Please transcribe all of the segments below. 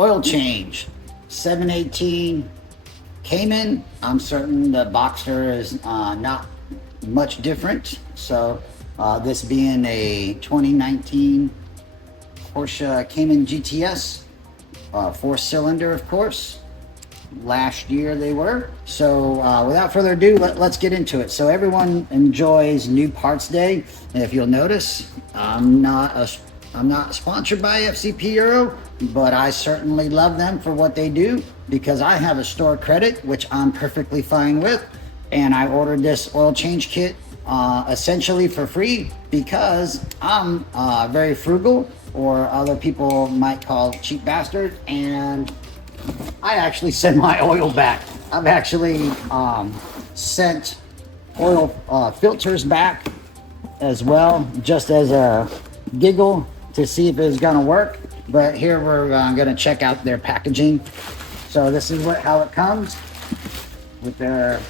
oil change, 718 Cayman. I'm certain the Boxster is not much different. So this being a 2019 Porsche Cayman GTS, 4-cylinder, of course. Last year they were. So without further ado, let's get into it. So everyone enjoys New Parts Day, and if you'll notice, I'm not sponsored by FCP Euro, but I certainly love them for what they do, because I have a store credit, which I'm perfectly fine with, and I ordered this oil change kit essentially for free, because I'm very frugal, or other people might call cheap bastard, and I actually send my oil back. I've actually sent oil filters back as well, just as a giggle to see if it's gonna work. But here we're gonna check out their packaging. So this is how it comes with their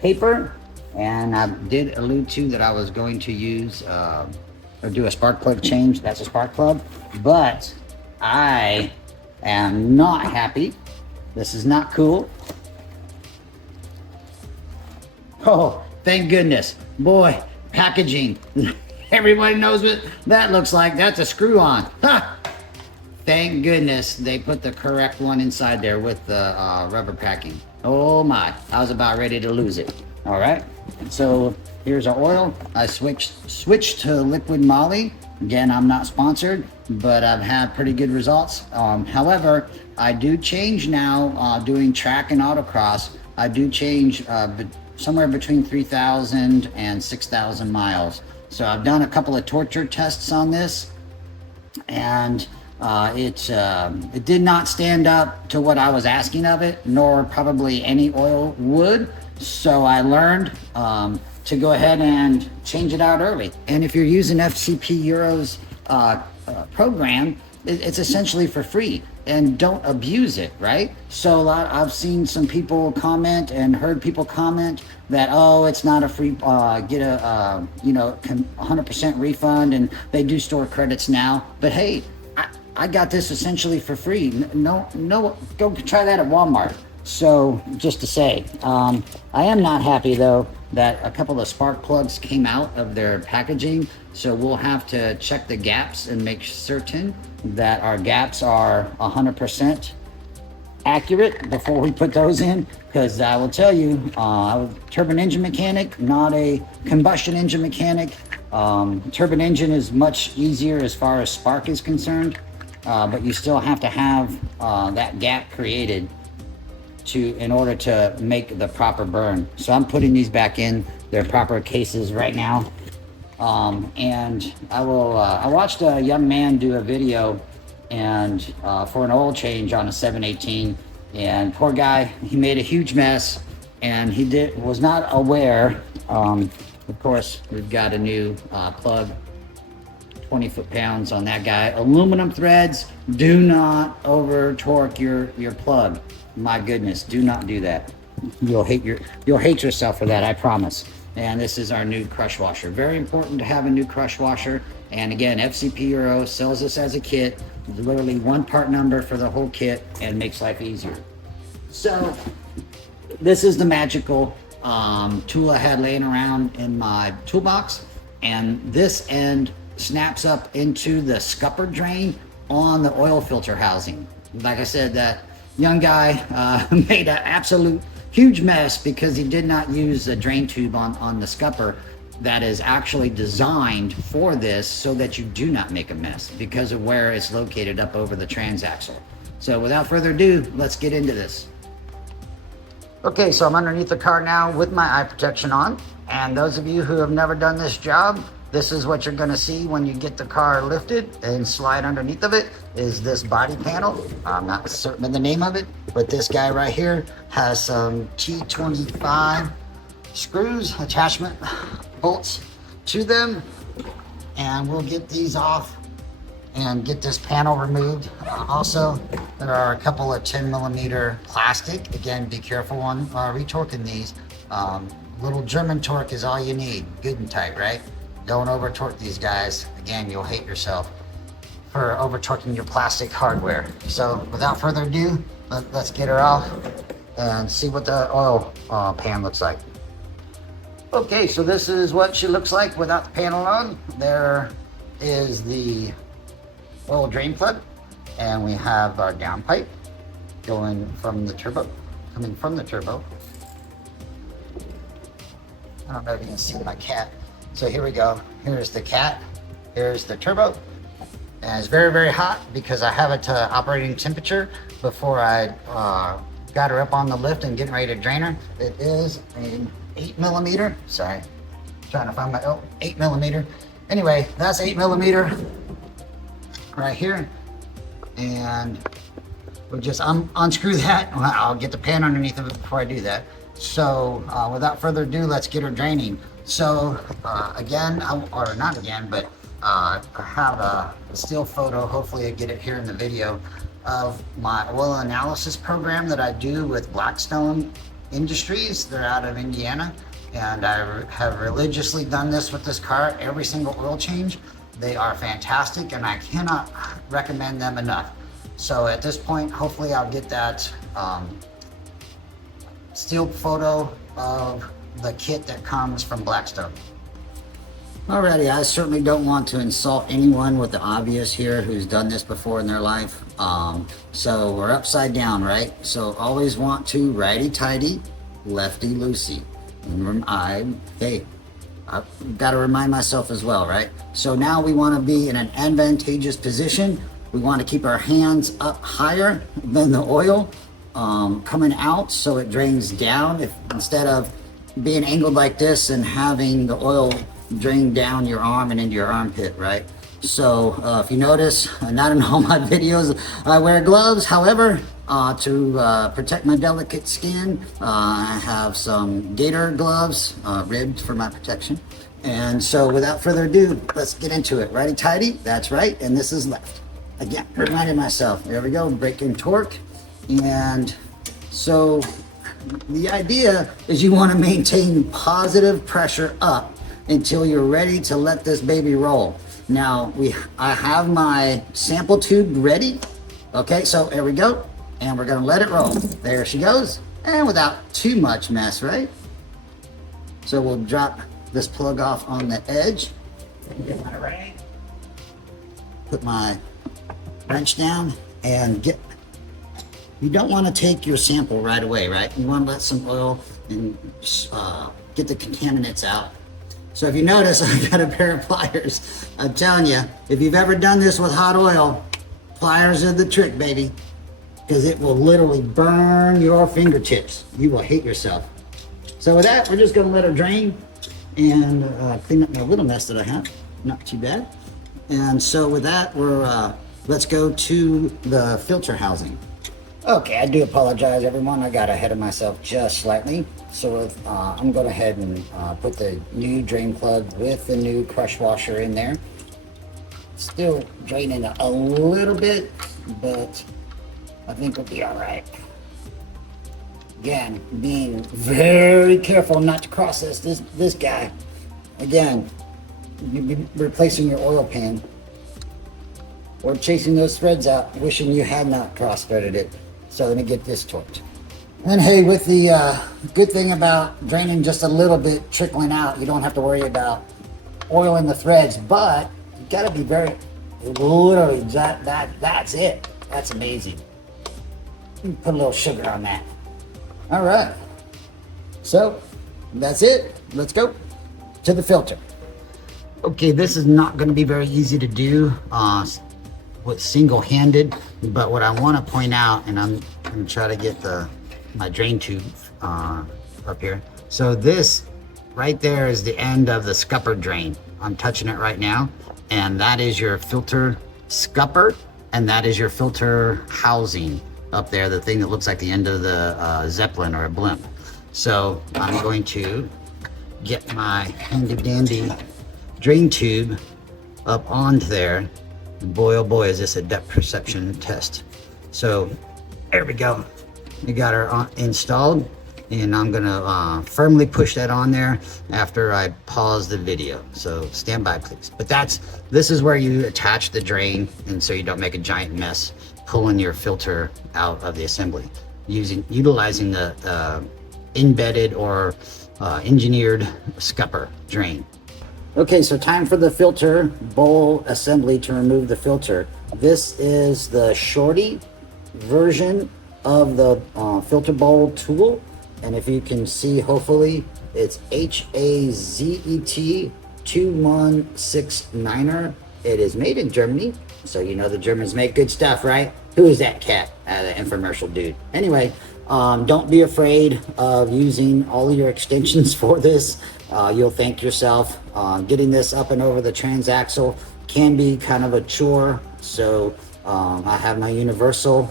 paper. And I did allude to that I was going to use or do a spark plug change. That's a spark plug, but I am not happy. This is not cool. Oh, thank goodness. Boy, packaging. Everybody knows what that looks like. That's a screw on. Ha! Thank goodness they put the correct one inside there with the rubber packing. Oh my, I was about ready to lose it. All right, so here's our oil. I switched to liquid moly. Again, I'm not sponsored, but I've had pretty good results. However, I do change now doing track and autocross. I do change somewhere between 3,000 and 6,000 miles. So I've done a couple of torture tests on this, and it did not stand up to what I was asking of it, nor probably any oil would. So I learned to go ahead and change it out early. And if you're using FCP Euro's program, it's essentially for free, and don't abuse it, right? So I've seen some people comment and heard people comment that, oh, it's not a free, get a 100% refund, and they do store credits now. But hey, I got this essentially for free. No, go try that at Walmart. So just to say, I am not happy though that a couple of spark plugs came out of their packaging. So we'll have to check the gaps and make certain that our gaps are 100% accurate before we put those in. Because I will tell you, I was a turbine engine mechanic, not a combustion engine mechanic. Turbine engine is much easier as far as spark is concerned, but you still have to have that gap created in order to make the proper burn. So I'm putting these back in their proper cases right now. And I watched a young man do a video and for an oil change on a 718, and poor guy, he made a huge mess, and he was not aware. Of course, we've got a new plug, 20 foot-pounds on that guy. Aluminum threads, do not over torque your plug. My goodness, do not do that. You'll hate yourself for that, I promise. And this is our new crush washer. Very important to have a new crush washer. And again, FCP Euro sells this as a kit. Literally one part number for the whole kit, and makes life easier. So this is the magical tool I had laying around in my toolbox, and this end snaps up into the scupper drain on the oil filter housing. Like I said, that young guy made an absolute huge mess because he did not use a drain tube on the scupper that is actually designed for this, so that you do not make a mess because of where it's located up over the transaxle. So without further ado, let's get into this. Okay, so I'm underneath the car now with my eye protection on, and those of you who have never done this job, this is what you're gonna see when you get the car lifted and slide underneath of it, is this body panel. I'm not certain of the name of it, but this guy right here has some T25 screws, attachment bolts to them, and we'll get these off and get this panel removed. Also, there are a couple of 10mm plastic. Again, be careful on retorquing these. Little German torque is all you need, good and tight, right? Don't over torque these guys. Again, you'll hate yourself. for over torquing your plastic hardware. So without further ado, let's get her off and see what the oil pan looks like. Okay, so this is what she looks like without the panel on. There is the oil drain plug, and we have our downpipe going from the turbo, coming from the turbo. I don't know if you can see my cat. So here we go. Here's the cat. Here's the turbo. And it's very, very hot because I have it to operating temperature before I got her up on the lift and getting ready to drain her. It is an 8mm. Sorry, trying to find my 8mm. Anyway, that's 8mm right here. And we'll just unscrew that. I'll get the pan underneath of it before I do that. So without further ado, let's get her draining. So again, or not again, but I have a still photo, hopefully I get it here in the video, of my oil analysis program that I do with Blackstone Industries. They're out of Indiana, and I have religiously done this with this car, every single oil change. They are fantastic, and I cannot recommend them enough. So at this point, hopefully I'll get that still photo of the kit that comes from Blackstone. Alrighty, I certainly don't want to insult anyone with the obvious here who's done this before in their life. So we're upside down, right? So always want to righty-tighty, lefty-loosey. And I've got to remind myself as well, right? So now we want to be in an advantageous position. We want to keep our hands up higher than the oil coming out, so it drains down. Instead of being angled like this and having the oil drain down your arm and into your armpit, right? So if you notice, not in all my videos I wear gloves. However, to protect my delicate skin, I have some gator gloves, ribbed for my protection. And so without further ado, let's get into it. Righty-tighty, that's right, and this is left. Again, reminded myself, there we go, breaking torque. And so the idea is you want to maintain positive pressure up until you're ready to let this baby roll. Now I have my sample tube ready. Okay, so there we go, and we're gonna let it roll. There she goes, and without too much mess, right? So we'll drop this plug off on the edge. Get my ring. Put my wrench down and get. You don't want to take your sample right away, right? You want to let some oil and get the contaminants out. So if you notice, I've got a pair of pliers. I'm telling you, if you've ever done this with hot oil, pliers are the trick, baby, because it will literally burn your fingertips. You will hate yourself. So with that, we're just going to let her drain and clean up my little mess that I have. Not too bad. And so with that, let's go to the filter housing. Okay, I do apologize, everyone. I got ahead of myself just slightly. So I'm going ahead and put the new drain plug with the new crush washer in there. Still draining a little bit, but I think we'll be all right. Again, being very careful not to cross this guy. Again, you'd be replacing your oil pan or chasing those threads out, wishing you had not cross-threaded it. So let me get this torqued. And hey, with the good thing about draining just a little bit, trickling out, you don't have to worry about oil in the threads, but you gotta be very, literally, that's it. That's amazing. Put a little sugar on that. All right, so that's it. Let's go to the filter. Okay, this is not gonna be very easy to do with single-handed, but what I want to point out, and I'm gonna try to get my drain tube up here. So this right there is the end of the scupper drain. I'm touching it right now, and that is your filter scupper, and that is your filter housing up there, the thing that looks like the end of the Zeppelin or a blimp. So I'm going to get my handy-dandy drain tube up onto there. Boy, oh boy, is this a depth perception test. So there we go. We got her installed. and I'm gonna firmly push that on there after I pause the video. So stand by, please. But this is where you attach the drain, and so you don't make a giant mess pulling your filter out of the assembly, utilizing the embedded or engineered scupper drain. Okay, so time for the filter bowl assembly to remove the filter. This is the shorty version of the filter bowl tool, and if you can see, hopefully it's HAZET 2169er. It is made in Germany, so you know the Germans make good stuff, right? Who is that cat? The infomercial dude. Anyway, don't be afraid of using all of your extensions for this. You'll thank yourself. Getting this up and over the transaxle can be kind of a chore, so I have my universal.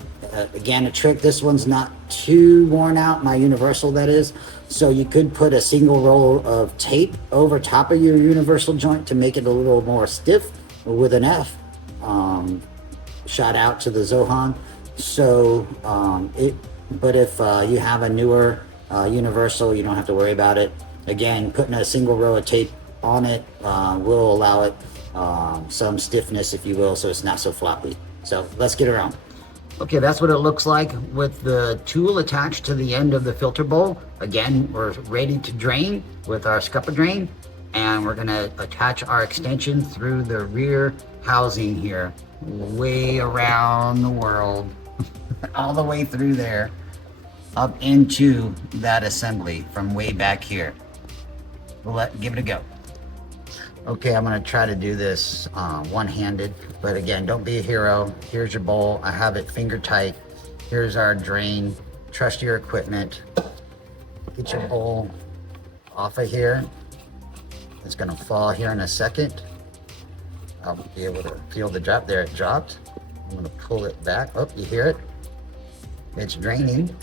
Again, a trick, this one's not too worn out, my universal that is, so you could put a single roll of tape over top of your universal joint to make it a little more stiff with an F. Shout out to the Zohan. So but if you have a newer universal, you don't have to worry about it. Again, putting a single row of tape on it will allow it some stiffness, if you will, so it's not so floppy. So let's get around. Okay, that's what it looks like with the tool attached to the end of the filter bowl. Again, we're ready to drain with our scupper drain, and we're gonna attach our extension through the rear housing here, way around the world, all the way through there, up into that assembly from way back here. We'll give it a go. Okay, I'm gonna try to do this one-handed, but again, don't be a hero. Here's your bowl, I have it finger tight. Here's our drain. Trust your equipment. Get your bowl off of here. It's gonna fall here in a second. I'll be able to feel the drop. There, it dropped. I'm gonna pull it back. Oh, you hear it? It's draining.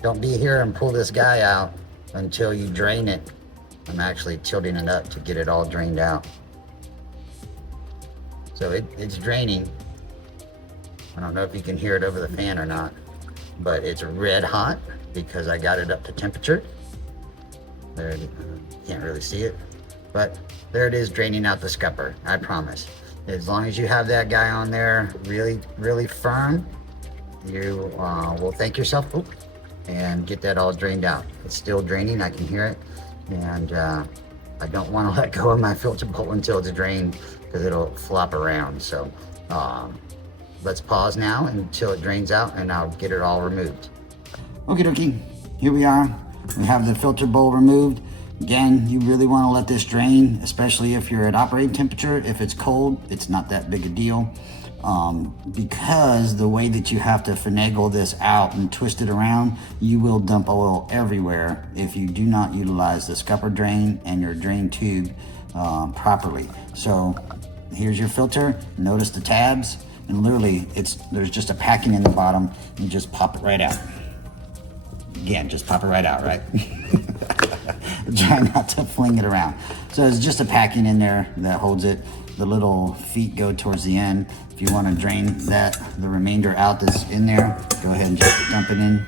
Don't be here and pull this guy out until you drain it. I'm actually tilting it up to get it all drained out. So it's draining. I don't know if you can hear it over the fan or not, but it's red hot because I got it up to temperature. There, can't really see it, but there it is, draining out the scupper, I promise. As long as you have that guy on there really, really firm, you will thank yourself and get that all drained out. It's still draining, I can hear it. And I don't want to let go of my filter bowl until it's drained because it'll flop around. So let's pause now until it drains out and I'll get it all removed. Okie dokie, here we are. We have the filter bowl removed. Again, you really want to let this drain, especially if you're at operating temperature. If it's cold, it's not that big a deal. Because the way that you have to finagle this out and twist it around, you will dump oil everywhere if you do not utilize the scupper drain and your drain tube properly. So here's your filter. Notice the tabs, and literally there's just a packing in the bottom. You just pop it right out. Again, just pop it right out, right? Try not to fling it around. So it's just a packing in there that holds it. The little feet go towards the end. If you want to drain the remainder out that's in there, go ahead and just dump it in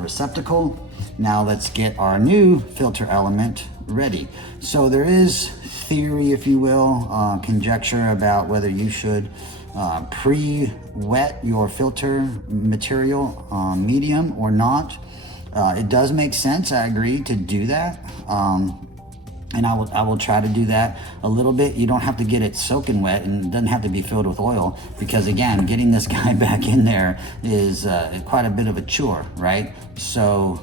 receptacle. Now let's get our new filter element ready. So there is theory, if you will, conjecture about whether you should pre-wet your filter material medium or not. It does make sense, I agree, to do that. And I will try to do that a little bit. You don't have to get it soaking wet, and it doesn't have to be filled with oil, because again, getting this guy back in there is quite a bit of a chore, right? So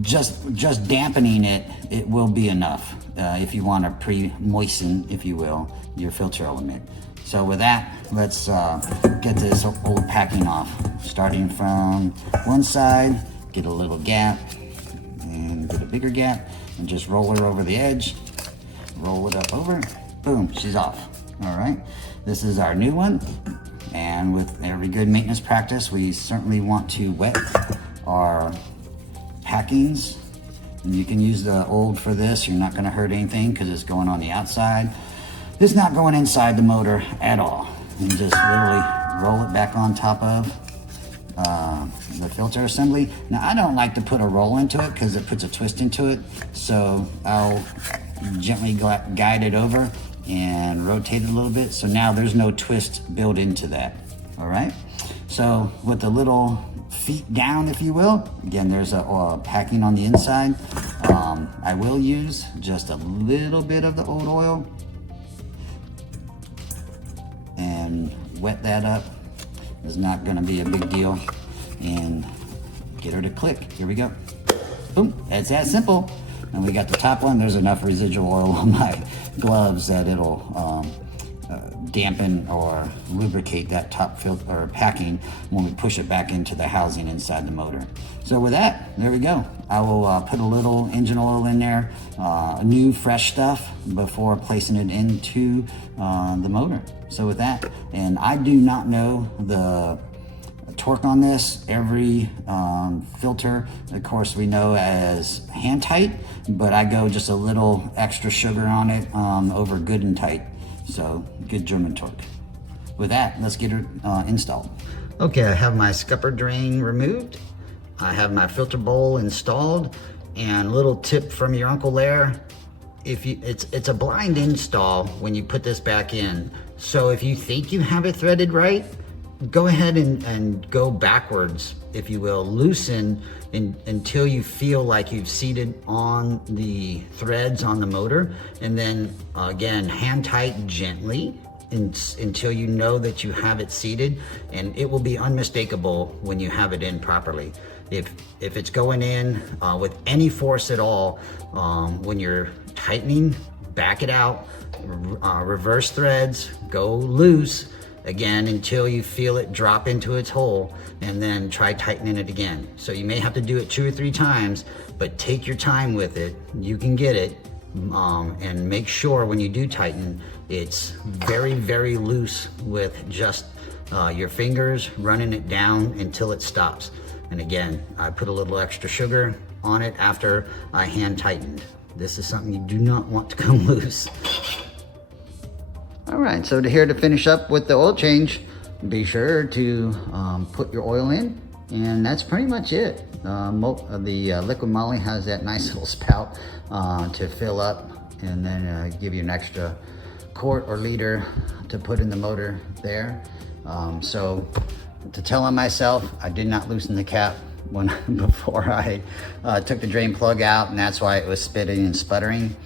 just dampening it will be enough if you want to pre-moisten, if you will, your filter element. So with that, let's get this old packing off. Starting from one side, get a little gap, and get a bigger gap, and just roll her over the edge, roll it up over, boom, she's off. All right, this is our new one, and with every good maintenance practice, we certainly want to wet our packings. And you can use the old for this. You're not going to hurt anything because it's going on the outside. It's not going inside the motor at all. And just literally roll it back on top of. the filter assembly. Now I don't like to put a roll into it because it puts a twist into it, so I'll gently guide it over and rotate it a little bit, so now there's no twist built into that. All right, so with the little feet down, if you will, again, there's a packing on the inside. I will use just a little bit of the old oil and wet that up. It's not going to be a big deal, and get her to click. Here we go. Boom, it's that simple. And we got the top one. There's enough residual oil on my gloves that it'll dampen or lubricate that top filter or packing when we push it back into the housing inside the motor. So with that, there we go. I will put a little engine oil in there, new fresh stuff, before placing it into the motor. So with that, and I do not know the torque on this. Every filter, of course, we know as hand tight, but I go just a little extra sugar on it over good and tight. So good German torque. With that, let's get her installed. Okay, I have my scupper drain removed. I have my filter bowl installed, and a little tip from your Uncle there. It's a blind install when you put this back in. So if you think you have it threaded right, go ahead and go backwards, if you will. Loosen until you feel like you've seated on the threads on the motor, and then again, hand tight gently until you know that you have it seated, and it will be unmistakable when you have it in properly. If it's going in with any force at all, when you're tightening, back it out, reverse threads, go loose again until you feel it drop into its hole, and then try tightening it again. So you may have to do it 2 or 3 times, but take your time with it. You can get it, and make sure when you do tighten, it's very, very loose with just your fingers running it down until it stops. And again, I put a little extra sugar on it after I hand tightened. This is something you do not want to come loose. All right, so here to finish up with the oil change, be sure to put your oil in, and that's pretty much it. The liquid moly has that nice little spout to fill up, and then give you an extra quart or liter to put in the motor there. So to tell on myself, I did not loosen the cap before I took the drain plug out, and that's why it was spitting and sputtering.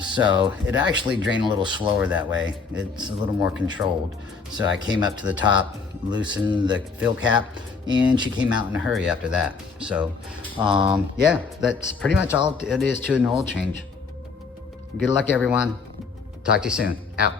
So it actually drained a little slower that way. It's a little more controlled. So I came up to the top, loosened the fill cap, and she came out in a hurry after that. So yeah, that's pretty much all it is to an oil change. Good luck, everyone. Talk to you soon. Out.